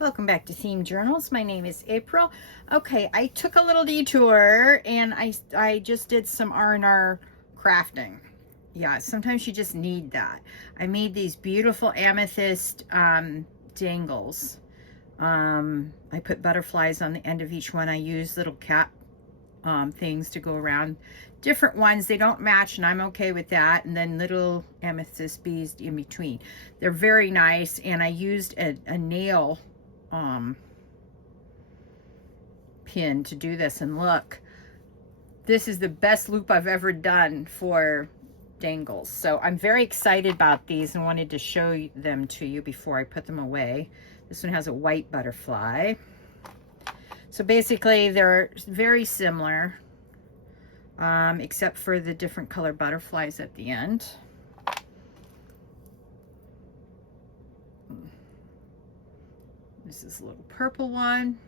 Welcome back to Themed Journals. My name is April. Okay, I took a little detour and I just did some R&R crafting. Yeah, sometimes you just need that. I made these beautiful amethyst dangles. I put butterflies on the end of each one. I use little cap things to go around. Different ones, they don't match, and I'm okay with that. And then little amethyst bees in between. They're very nice, and I used a nail pin to do this. And look, this is the best loop I've ever done for dangles. So I'm very excited about these and wanted to show them to you before I put them away. This one has a white butterfly. So basically they're very similar, except for the different color butterflies at the end. This is a little purple one.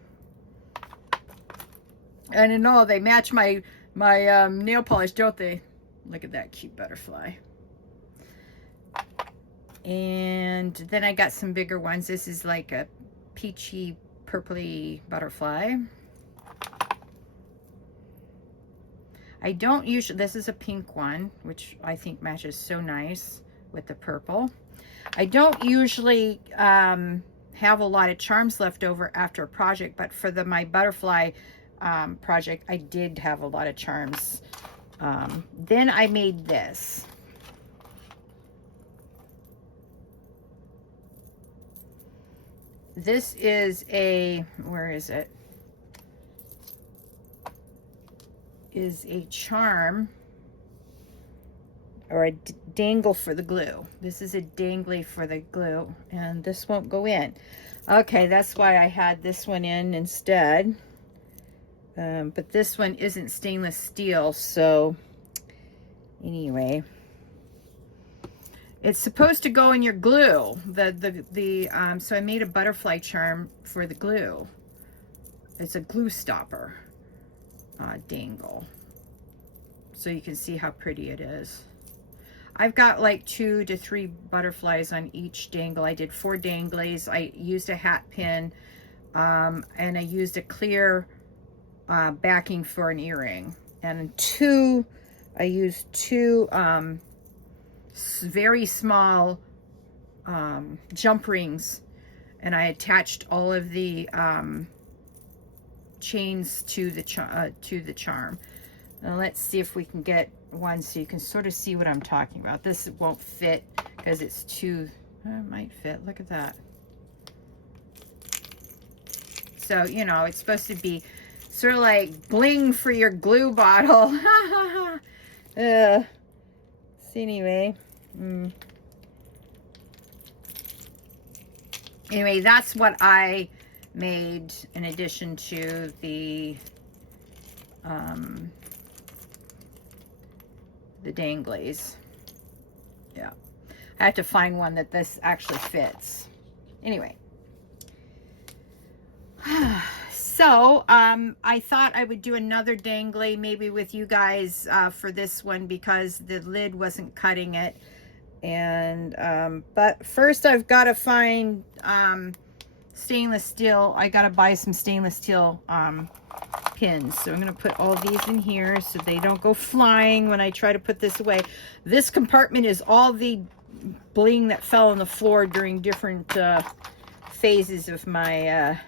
And I know they match my nail polish, don't they? Look at that cute butterfly. And then I got some bigger ones. This is like a peachy, purpley butterfly. I don't usually, this is a pink one, which I think matches so nice with the purple. I don't usually have a lot of charms left over after a project, but for my butterfly project, I did have a lot of charms. Then I made this. This is a, where is it? Is a charm or a dangle for the glue. This is a dangly for the glue, and this won't go in. Okay, that's why I had this one in instead. But this one isn't stainless steel, so anyway. It's supposed to go in your glue. So I made a butterfly charm for the glue. It's a glue stopper dangle. So you can see how pretty it is. I've got like 2 to 3 butterflies on each dangle. I did 4 danglies. I used a hat pin, and I used a clear backing for an earring. And I used 2 very small jump rings, and I attached all of the chains to the charm. Now let's see if we can get one so you can sort of see what I'm talking about. This won't fit because it's too, it might fit, look at that. So, you know, it's supposed to be sort of like bling for your glue bottle. So anyway, anyway, that's what I made in addition to the danglies. Yeah, I have to find one that this actually fits. Anyway, so I thought I would do another dangly maybe with you guys for this one because the lid wasn't cutting it. And but first I've got to find stainless steel. I got to buy some stainless steel pins. So I'm going to put all these in here so they don't go flying when I try to put this away. This compartment is all the bling that fell on the floor during different phases of my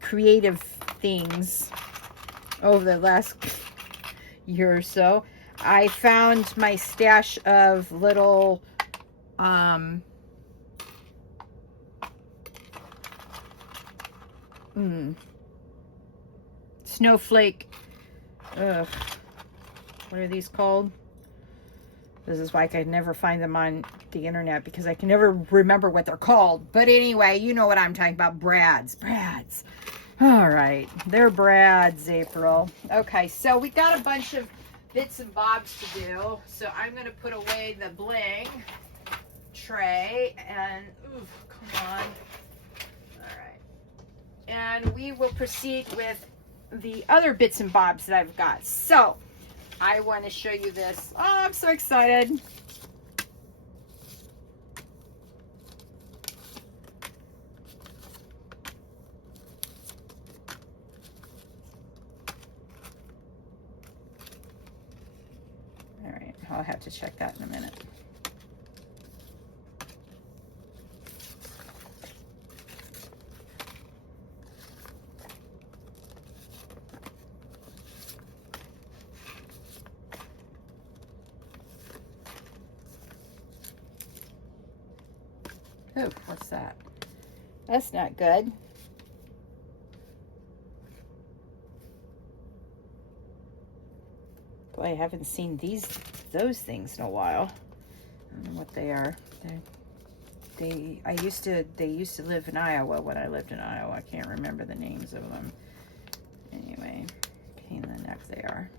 creative things over the last year or so. I found my stash of little snowflake, what are these called? This is why I can never find them on the internet because I can never remember what they're called. But anyway, you know what I'm talking about. Brads. All right, they're brads, April. Okay, so we got a bunch of bits and bobs to do. So I'm going to put away the bling tray and, ooh, come on. All right. And we will proceed with the other bits and bobs that I've got. So I want to show you this. Oh, I'm so excited. I'll have to check that in a minute. Oh, what's that? That's not good. Boy, I haven't seen those things in a while. I don't know what they are. They used to live in Iowa when I lived in Iowa. I can't remember the names of them. Anyway, pain in the neck they are.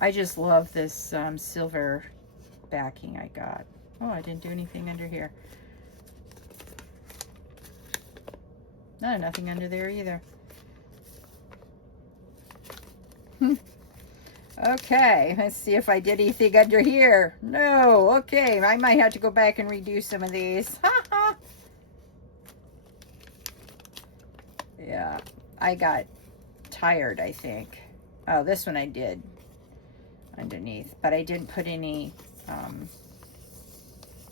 I just love this silver backing I got. Oh, I didn't do anything under here. No, nothing under there either. Okay, let's see if I did anything under here. No, okay, I might have to go back and redo some of these. Yeah, I got tired, I think. Oh, this one I did underneath, but I didn't put any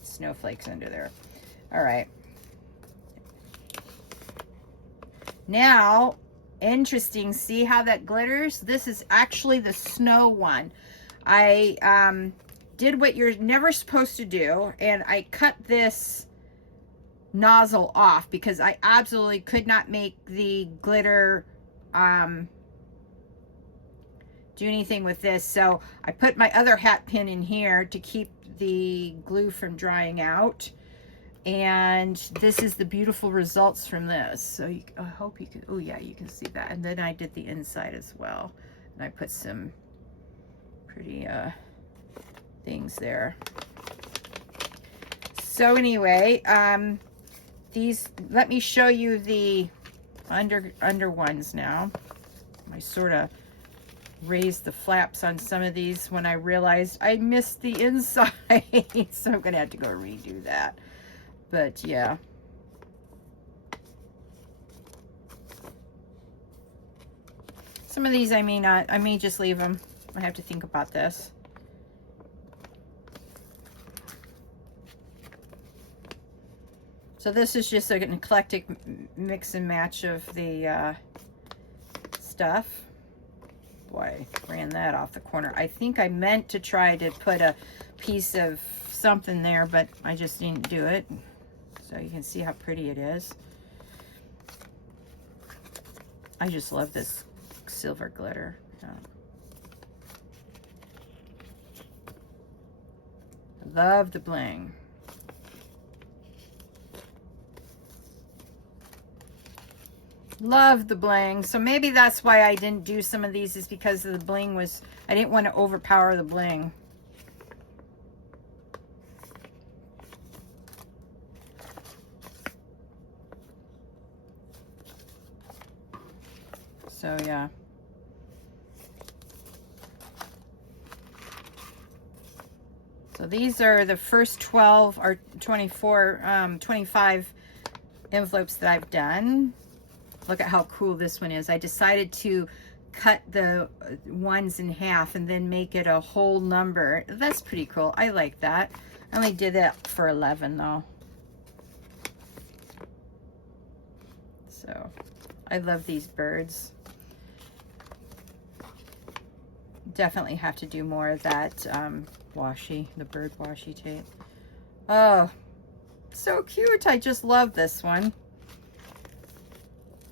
snowflakes under there. All right. Now, interesting, see how that glitters? This is actually the snow one. I did what you're never supposed to do, and I cut this nozzle off because I absolutely could not make the glitter do anything with this. So I put my other hat pin in here to keep the glue from drying out. And this is the beautiful results from this. So I hope you can, oh yeah, you can see that. And then I did the inside as well. And I put some pretty things there. So anyway, these, let me show you the under ones now. I sort of raised the flaps on some of these when I realized I missed the inside. So I'm gonna have to go redo that. But yeah. Some of these I may not, I may just leave them. I have to think about this. So this is just like an eclectic mix and match of the stuff. Boy, I ran that off the corner. I think I meant to try to put a piece of something there, but I just didn't do it. So you can see how pretty it is. I just love this silver glitter. Love the bling. Love the bling. So maybe that's why I didn't do some of these, is because of the bling was, I didn't want to overpower the bling. So yeah. So these are the first 12 or 24, 25 envelopes that I've done. Look at how cool this one is. I decided to cut the ones in half and then make it a whole number. That's pretty cool. I like that. I only did that for 11 though. So I love these birds. Definitely have to do more of that washi, the bird washi tape. Oh, so cute. I just love this one.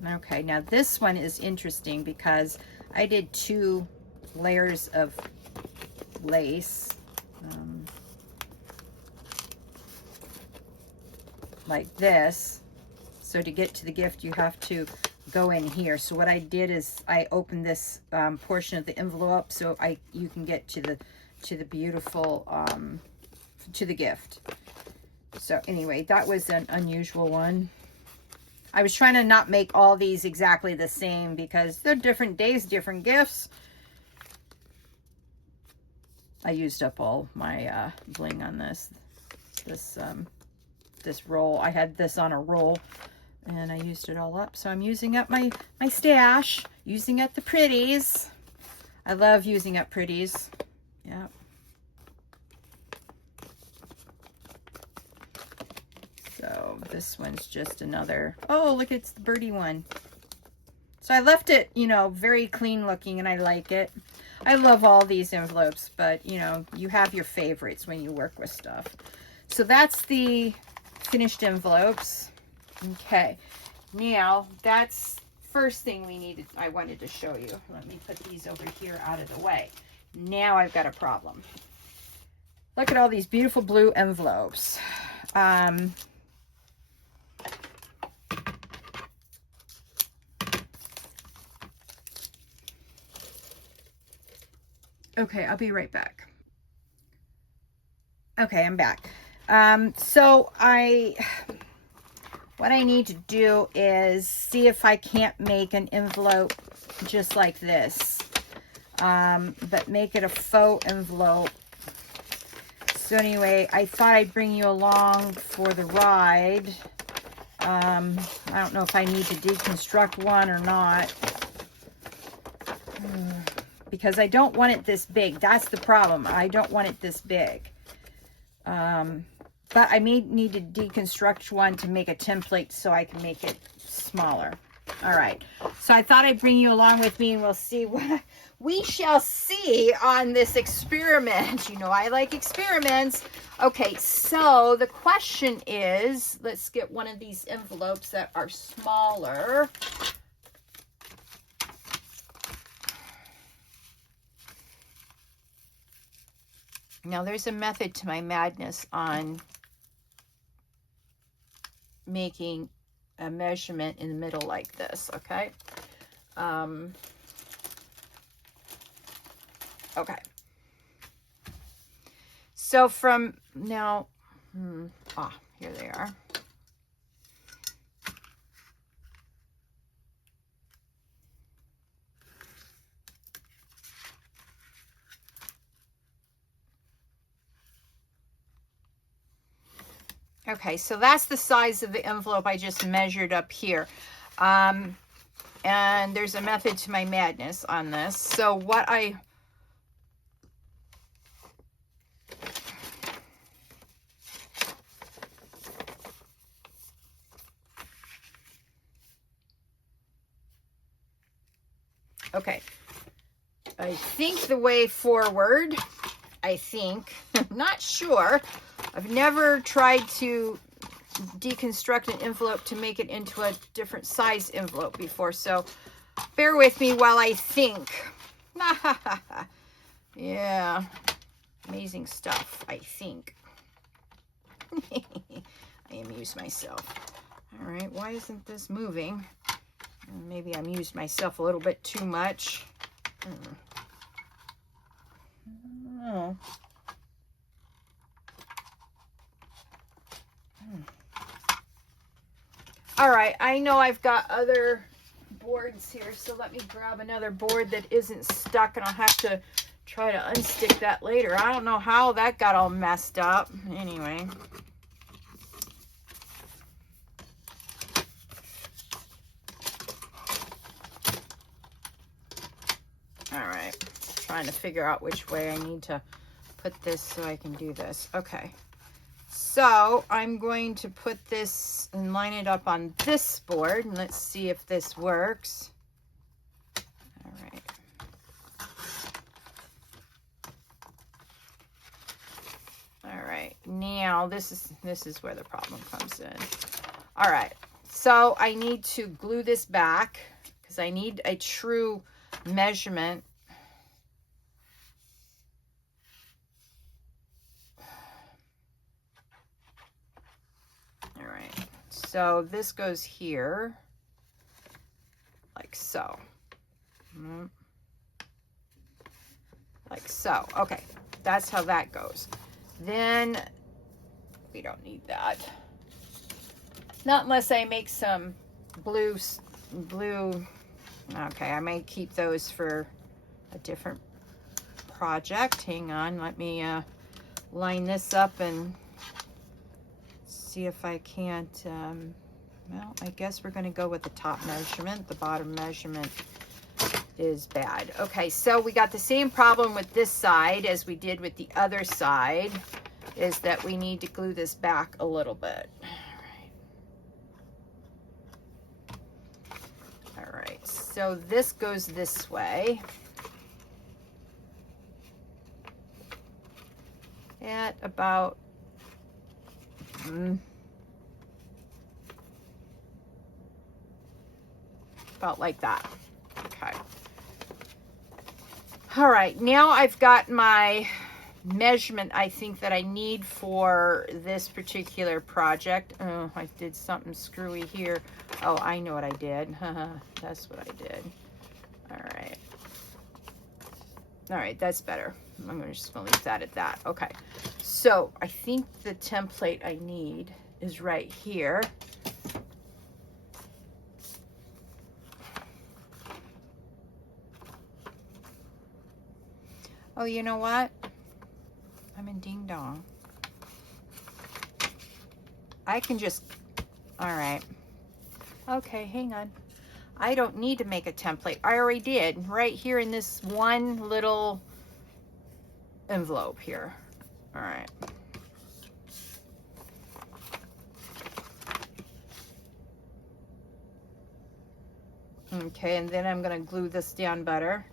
Okay, now this one is interesting because I did 2 layers of lace. Like this. So to get to the gift, you have to go in here. So what I did is I opened this portion of the envelope so you can get to the beautiful to the gift. So anyway, that was an unusual one. I was trying to not make all these exactly the same because they're different days, different gifts. I used up all my bling on this roll. I had this on a roll and I used it all up. So I'm using up my stash. using up the pretties. I love using up pretties. Yep. So this one's just another, oh, look, it's the birdie one. So I left it, you know, very clean looking, and I like it. I love all these envelopes, but, you know, you have your favorites when you work with stuff. So that's the finished envelopes. Okay. Now, that's first thing we needed. I wanted to show you. Let me put these over here out of the way. Now I've got a problem. Look at all these beautiful blue envelopes. Okay, I'll be right back. Okay, I'm back. So what I need to do is see if I can't make an envelope just like this, but make it a faux envelope. So anyway, I thought I'd bring you along for the ride. I don't know if I need to deconstruct one or not. Because I don't want it this big. That's the problem. I don't want it this big. But I may need to deconstruct one to make a template so I can make it smaller. All right. So I thought I'd bring you along with me, and we'll see what we shall see on this experiment. You know, I like experiments. Okay, so the question is, let's get one of these envelopes that are smaller. Now, there's a method to my madness on making a measurement in the middle like this, okay? Okay. So from now, here they are. Okay, so that's the size of the envelope I just measured up here. And there's a method to my madness on this. So what okay, I think the way forward, not sure. I've never tried to deconstruct an envelope to make it into a different size envelope before, so bear with me while I think. Yeah, amazing stuff, I think. I amuse myself. All right, why isn't this moving? Maybe I amused myself a little bit too much. Oh. All right, I know I've got other boards here, so let me grab another board that isn't stuck, and I'll have to try to unstick that later. I don't know how that got all messed up. Anyway. All right, trying to figure out which way I need to put this so I can do this. Okay. So I'm going to put this and line it up on this board, and let's see if this works. All right. All right, now this is where the problem comes in. All right, so I need to glue this back because I need a true measurement. All right, so this goes here like so. Like so. Okay, that's how that goes. Then we don't need that. Not unless I make some blue. Okay, I may keep those for a different project. Hang on, let me line this up and see if I can't, well, I guess we're going to go with the top measurement. The bottom measurement is bad. Okay, so we got the same problem with this side as we did with the other side, is that we need to glue this back a little bit. All right, so this goes this way. At about like that. Okay. All right, now I've got my measurement I think that I need for this particular project. Oh, I did something screwy here. Oh, I know what I did. That's what I did. All right. All right, that's better. I'm just gonna leave that at that. Okay, so I think the template I need is right here. Oh, you know what? I'm in ding dong. I can just, all right. Okay, hang on. I don't need to make a template. I already did right here in this one little envelope here. All right. Okay, and then I'm gonna glue this down better.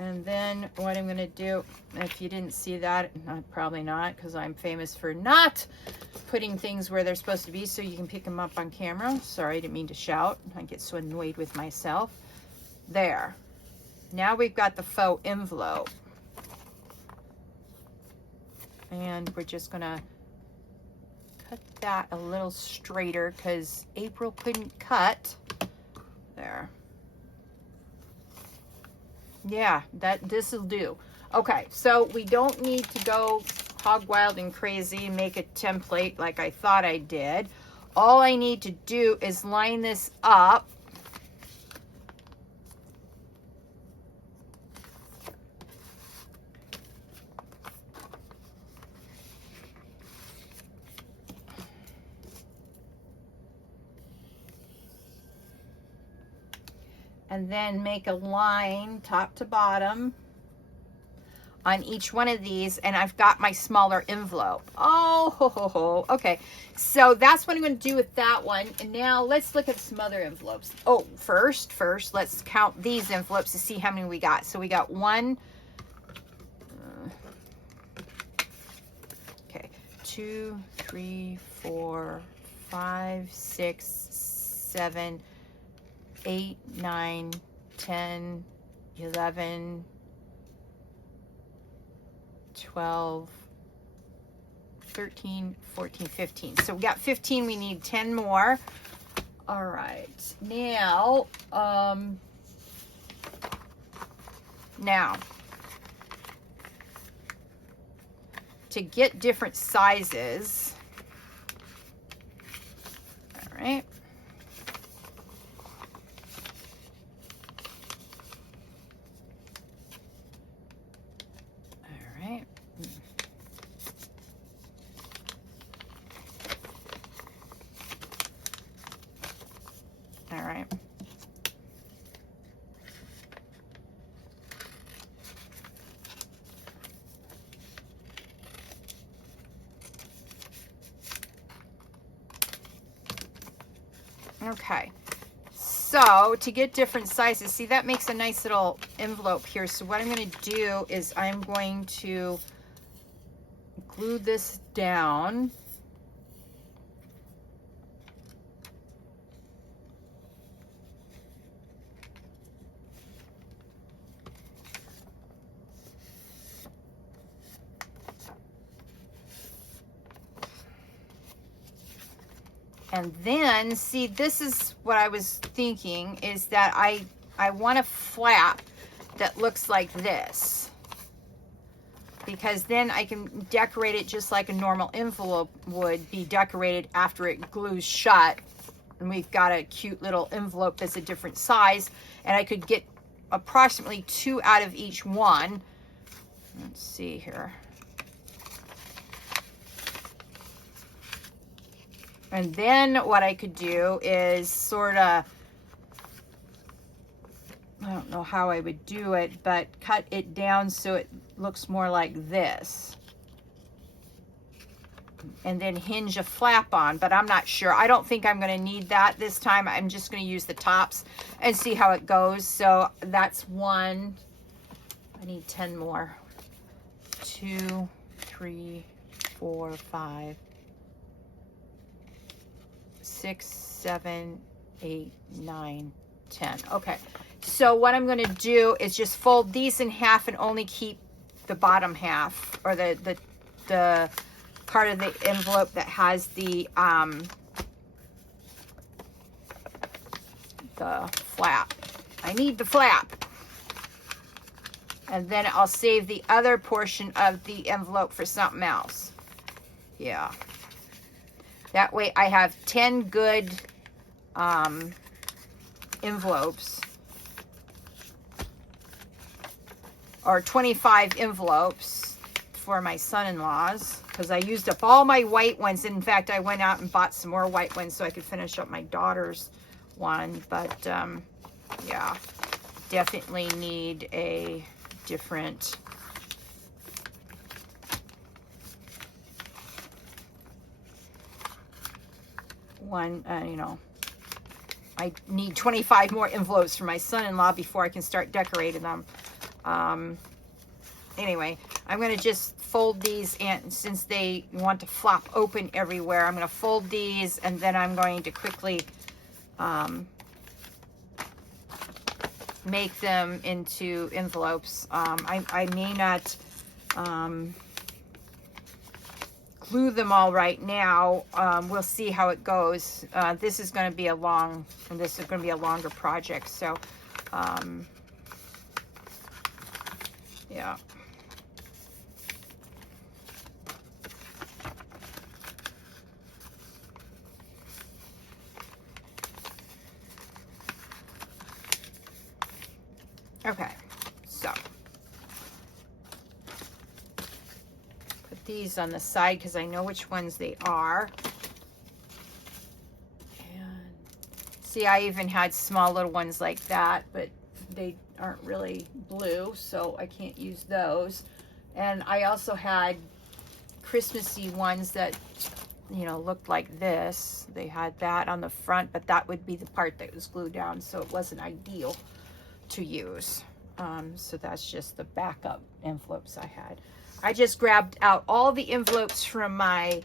And then what I'm gonna do, if you didn't see that, probably not, because I'm famous for not putting things where they're supposed to be so you can pick them up on camera. Sorry, I didn't mean to shout. I get so annoyed with myself. There. Now we've got the faux envelope. And we're just gonna cut that a little straighter because April couldn't cut. There. Yeah, this'll do. Okay, so we don't need to go hog wild and crazy and make a template like I thought I did. All I need to do is line this up. And then make a line top to bottom on each one of these, and I've got my smaller envelope. Oh, okay. So that's what I'm going to do with that one. And now let's look at some other envelopes. Oh, first, let's count these envelopes to see how many we got. So we got 1, 2, 3, 4, 5, 6, 7, 8, 9, 10, 11, 12, 13, 14, 15. So we got 15. We need 10 more. All right. Now, to get different sizes. All right. All right. Okay. So to get different sizes, see, that makes a nice little envelope here. So what I'm going to do is I'm going to glue this down. And then, see, this is what I was thinking, is that I want a flap that looks like this. Because then I can decorate it just like a normal envelope would be decorated after it glues shut. And we've got a cute little envelope that's a different size. And I could get approximately 2 out of each one. Let's see here. And then what I could do is sort of, I don't know how I would do it, but cut it down so it looks more like this. And then hinge a flap on, but I'm not sure. I don't think I'm going to need that this time. I'm just going to use the tops and see how it goes. So that's one. I need 10 more. 2, 3, 4, 5, 6, 7, 8, 9, 10. Okay. So what I'm going to do is just fold these in half and only keep the bottom half, or the part of the envelope that has the flap. I need the flap. And then I'll save the other portion of the envelope for something else. Yeah. That way I have 10 good envelopes. Or 25 envelopes for my son-in-laws, because I used up all my white ones. In fact, I went out and bought some more white ones so I could finish up my daughter's one. But yeah, definitely need a different one. You know, I need 25 more envelopes for my son-in-law before I can start decorating them. Anyway, I'm going to just fold these, and since they want to flop open everywhere, I'm going to fold these, and then I'm going to quickly make them into envelopes. I may not glue them all right now. We'll see how it goes. This is going to be a longer project. So, yeah. Okay, so put these on the side because I know which ones they are. And see, I even had small little ones like that, but they aren't really blue, so I can't use those. And I also had Christmassy ones that, you know, looked like this. They had that on the front, but that would be the part that was glued down, so it wasn't ideal to use. So that's just the backup envelopes I had. I just grabbed out all the envelopes from my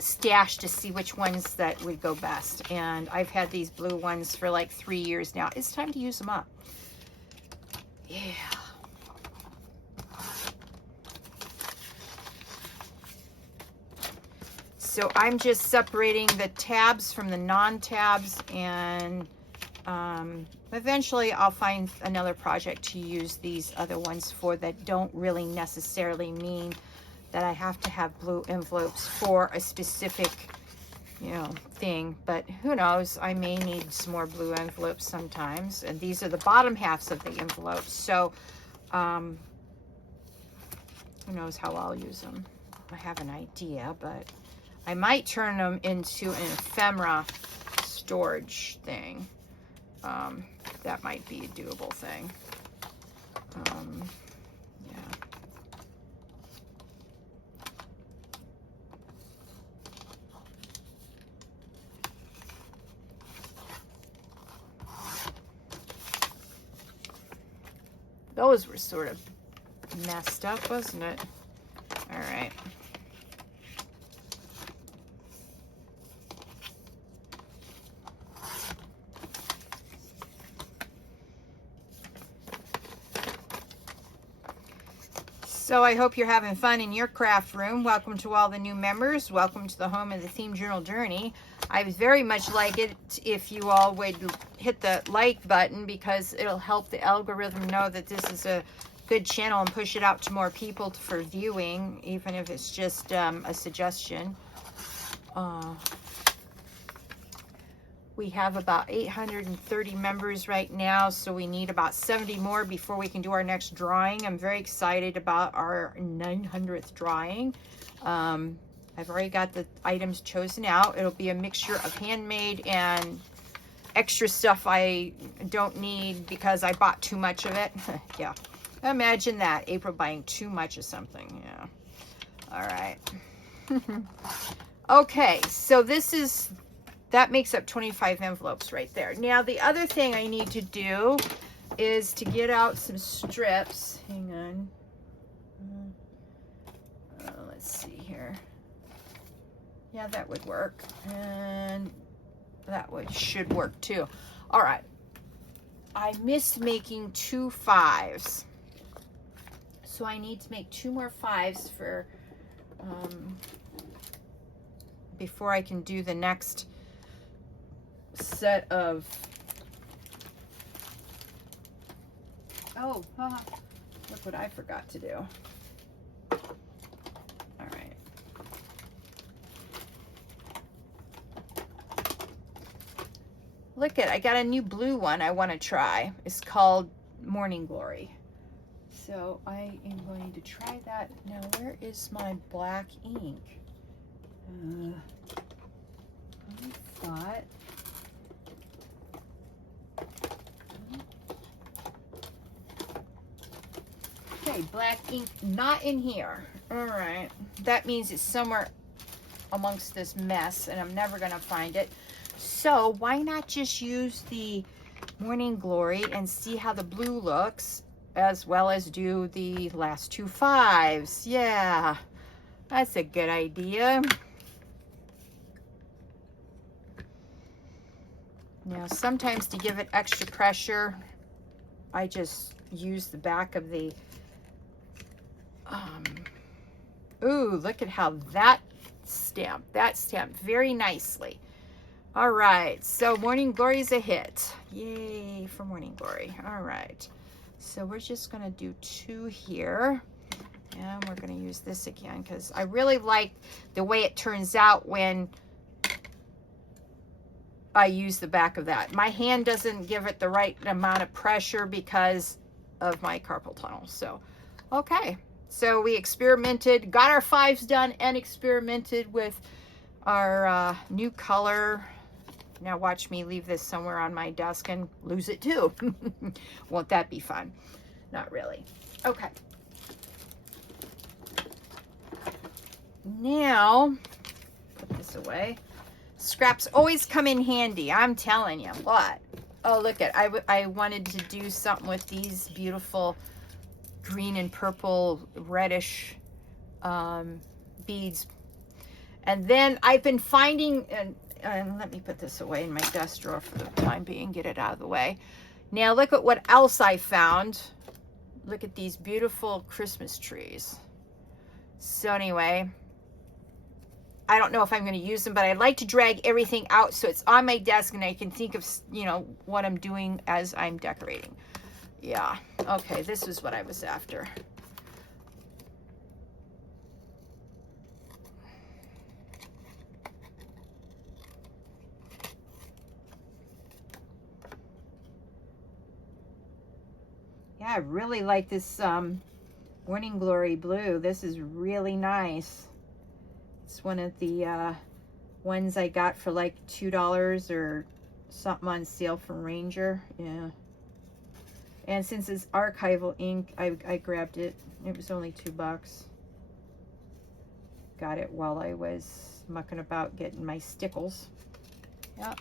stash to see which ones that would go best. And I've had these blue ones for like 3 years now. It's time to use them up. Yeah. So I'm just separating the tabs from the non-tabs, and eventually I'll find another project to use these other ones for that don't really necessarily mean that I have to have blue envelopes for a specific, you know, thing. But who knows, I may need some more blue envelopes sometimes. And these are the bottom halves of the envelopes. So who knows how I'll use them. I have an idea, but I might turn them into an ephemera storage thing. That might be a doable thing. Yeah. Those were sort of messed up, wasn't it? All right. So I hope you're having fun in your craft room. Welcome to all the new members. Welcome to the home of the Themed Journal Journey. I would very much like it if you all would hit the like button, because it'll help the algorithm know that this is a good channel and push it out to more people for viewing, even if it's just a suggestion. We have about 830 members right now, so we need about 70 more before we can do our next drawing. I'm very excited about our 900th drawing. I I've already got the items chosen out. It'll be a mixture of handmade and extra stuff I don't need because I bought too much of it. Yeah. Imagine that. April buying too much of something. Yeah. All right. Okay. So that makes up 25 envelopes right there. Now, the other thing I need to do is to get out some strips. Hang on. Let's see here. Yeah, that would work. And that should work too. All right. I missed making 2 5s. So I need to make 2 more 5s for before I can do the next set of look what I forgot to do. All right. Look I got a new blue one I want to try. It's called Morning Glory. So I am going to try that. Now, where is my black ink? I thought. Okay, black ink not in here. All right. That means it's somewhere amongst this mess and I'm never going to find it. So why not just use the Morning Glory and see how the blue looks, as well as do the last 2 5s. Yeah, that's a good idea. Now, sometimes to give it extra pressure, I just use the back of the, ooh, look at how that stamped very nicely. All right, so Morning Glory is a hit. Yay for Morning Glory. All right, so we're just gonna do 2 here. And we're gonna use this again because I really like the way it turns out when I use the back of that. My hand doesn't give it the right amount of pressure because of my carpal tunnel. So, okay. So we experimented, got our 5s done and experimented with our new color. Now watch me leave this somewhere on my desk and lose it too. Won't that be fun? Not really. Okay. Now, put this away. Scraps always come in handy. I'm telling you. What? Oh, look at, I wanted to do something with these beautiful green and purple reddish beads. And then I've been finding, and let me put this away in my desk drawer for the time being, get it out of the way. Now look at what else I found. Look at these beautiful Christmas trees. So anyway, I don't know if I'm going to use them, but I like to drag everything out so it's on my desk and I can think of, you know, what I'm doing as I'm decorating. Yeah. Okay, this is what I was after. Yeah, I really like this Morning Glory blue. This is really nice. It's one of the ones I got for like $2 or something on sale from Ranger. Yeah. And since it's archival ink, I grabbed it. It was only $2. Got it while I was mucking about getting my stickles. Yep.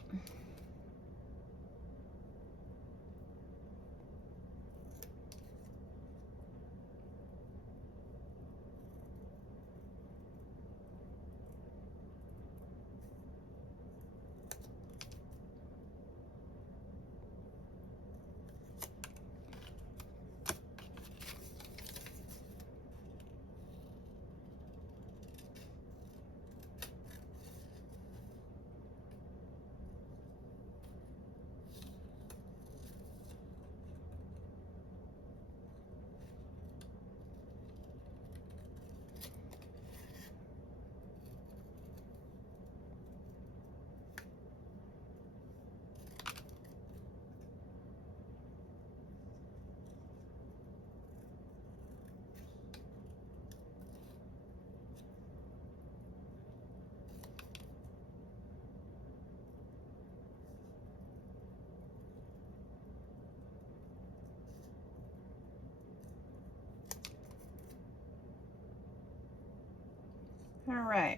All right,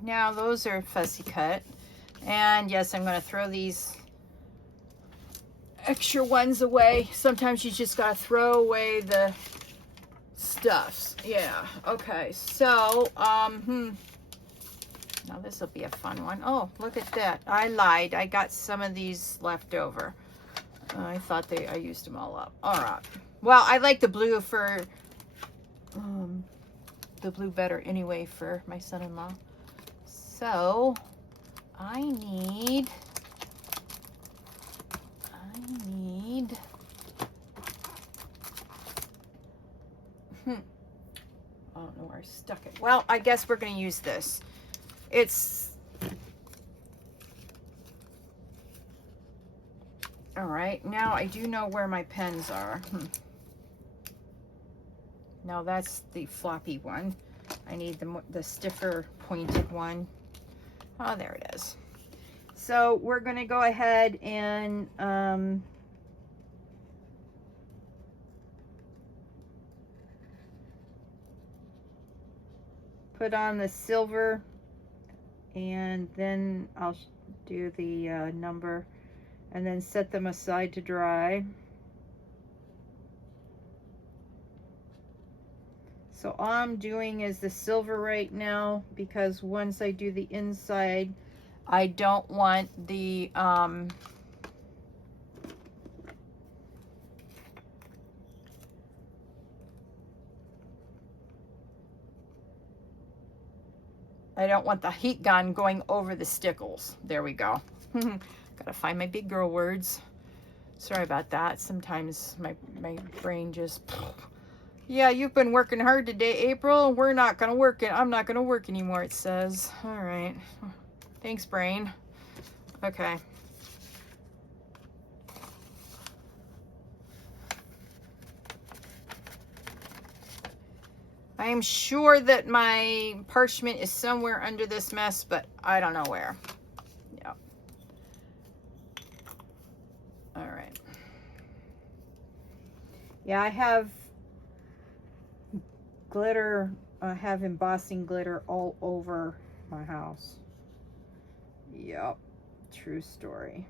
now those are fussy cut. And yes, I'm going to throw these extra ones away. Sometimes you just got to throw away the stuffs. Yeah, okay, so, now this will be a fun one. Oh, look at that. I lied. I got some of these left over. I thought I used them all up. All right. Well, I like the blue for, the blue better anyway for my son-in-law. So, I need, I don't know where I stuck it. Well, I guess we're going to use this. It's, all right, now I do know where my pens are. Now that's the floppy one. I need the stiffer pointed one. Oh, there it is. So we're going to go ahead and put on the silver, and then I'll do the number, and then set them aside to dry. So all I'm doing is the silver right now, because once I do the inside, I don't want the heat gun going over the stickles. There we go. Gotta find my big girl words. Sorry about that. Sometimes my brain just... Yeah, you've been working hard today, April. We're not gonna work it. I'm not gonna work anymore, it says. All right. Thanks, brain. Okay. I am sure that my parchment is somewhere under this mess, but I don't know where. Yep. All right. Yeah, I have glitter. I have embossing glitter all over my house. Yep. True story.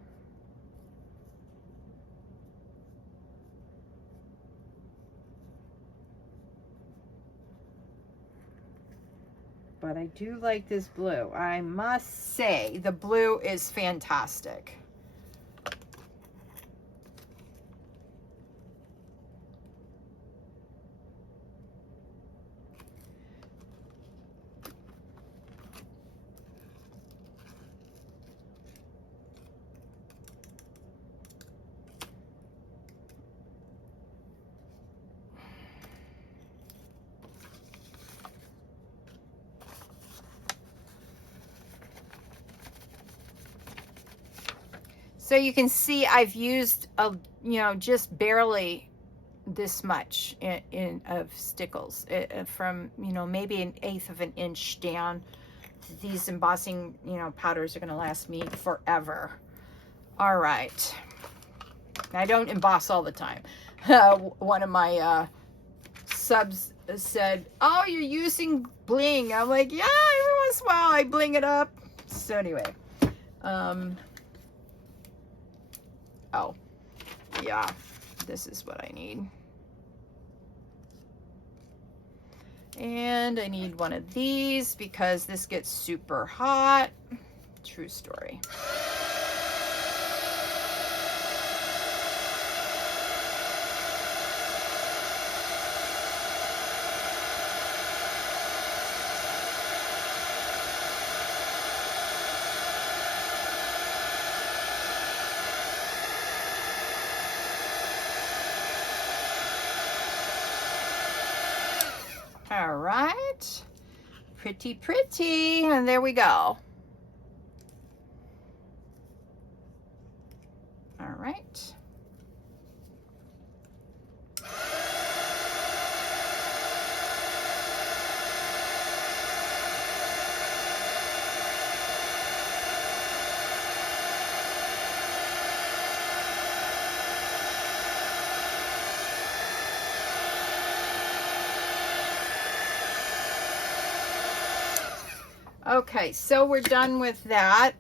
But I do like this blue. I must say, the blue is fantastic. So you can see I've used just barely this much of stickles, from maybe 1/8 of an inch down. These embossing powders are going to last me forever. All right, I don't emboss all the time. One of my subs said, "Oh, you're using bling." I'm like, yeah, every once in a while I bling it up. So anyway, oh, yeah, this is what I need. And I need one of these because this gets super hot. True story. All right, pretty, pretty, and there we go. All right. Okay, so we're done with that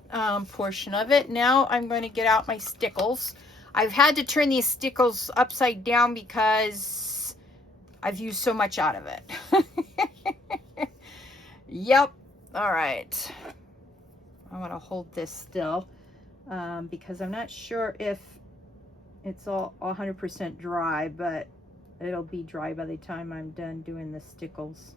portion of it. Now I'm going to get out my stickles. I've had to turn these stickles upside down because I've used so much out of it. Yep. All right. I want to hold this still because I'm not sure if it's all 100% dry, but it'll be dry by the time I'm done doing the stickles.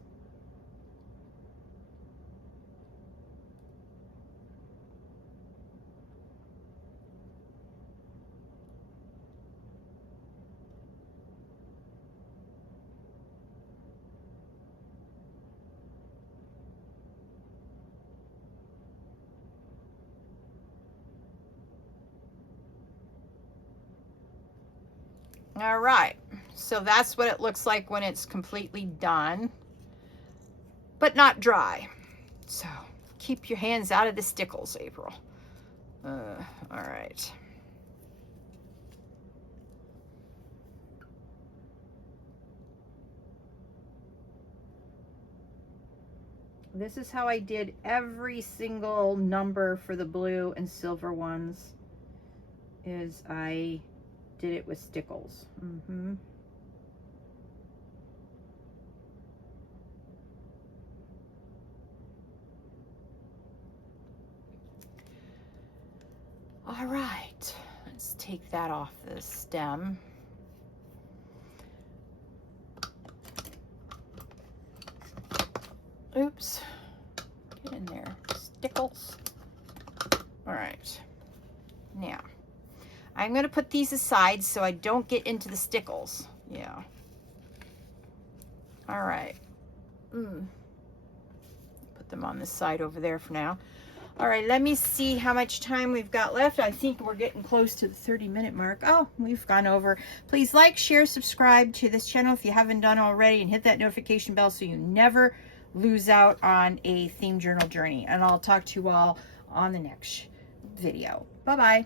All right, so that's what it looks like when it's completely done, but not dry. So keep your hands out of the stickles, April. All right. This is how I did every single number for the blue and silver ones, is I did it with stickles. All right, let's take that off the stem. Oops, get in there, stickles. All right, now I'm going to put these aside so I don't get into the stickles. Yeah. All right. Put them on this side over there for now. All right, let me see how much time we've got left. I think we're getting close to the 30-minute mark. Oh, we've gone over. Please like, share, subscribe to this channel if you haven't done already, and hit that notification bell so you never lose out on a theme journal journey. And I'll talk to you all on the next video. Bye-bye.